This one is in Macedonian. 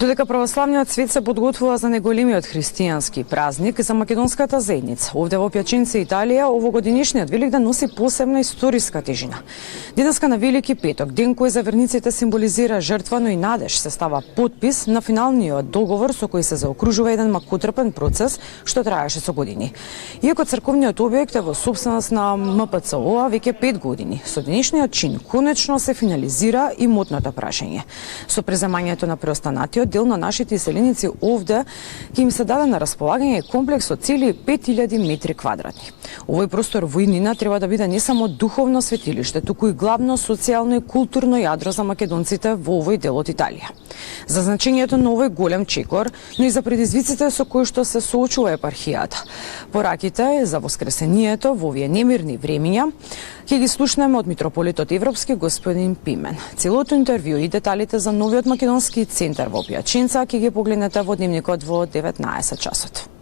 Додека православниот свет се подготвува за неголемиот христијански празник за македонската заедница, овде во Пјаченце, Италија, овогодинишниот Великден носи посебна историска тежина. Денеска на Велики петок, ден кој за верниците символизира жртва, но и надеж, се става подпис на финалниот договор со кој се заокружува еден макотрпен процес што траеше со години. Иако црковниот објект е во собственост на МПЦО веќе 5 години, со денешниот чин конечно се финализира имотното прашање. Со преземањето на преостанатиот дел на нашите иселеници овде ќе им се даде на располагање комплекс од цели 5000 метри квадратни. Овој простор во иднина треба да биде не само духовно светилиште, туку и главно социјално и културно јадро за македонците во овој дел од Италија. За значењето на овој голем чекор, но и за предизвиците со кои што се соочува епархијата. Пораките за воскресението во овие немирни времиња ќе ги слушнеме од митрополитот Европски господин Пимен. Целото интервју и деталите за новиот македонски центар во Пјаченца ќе ги погледнете во дневникот во 19 часот.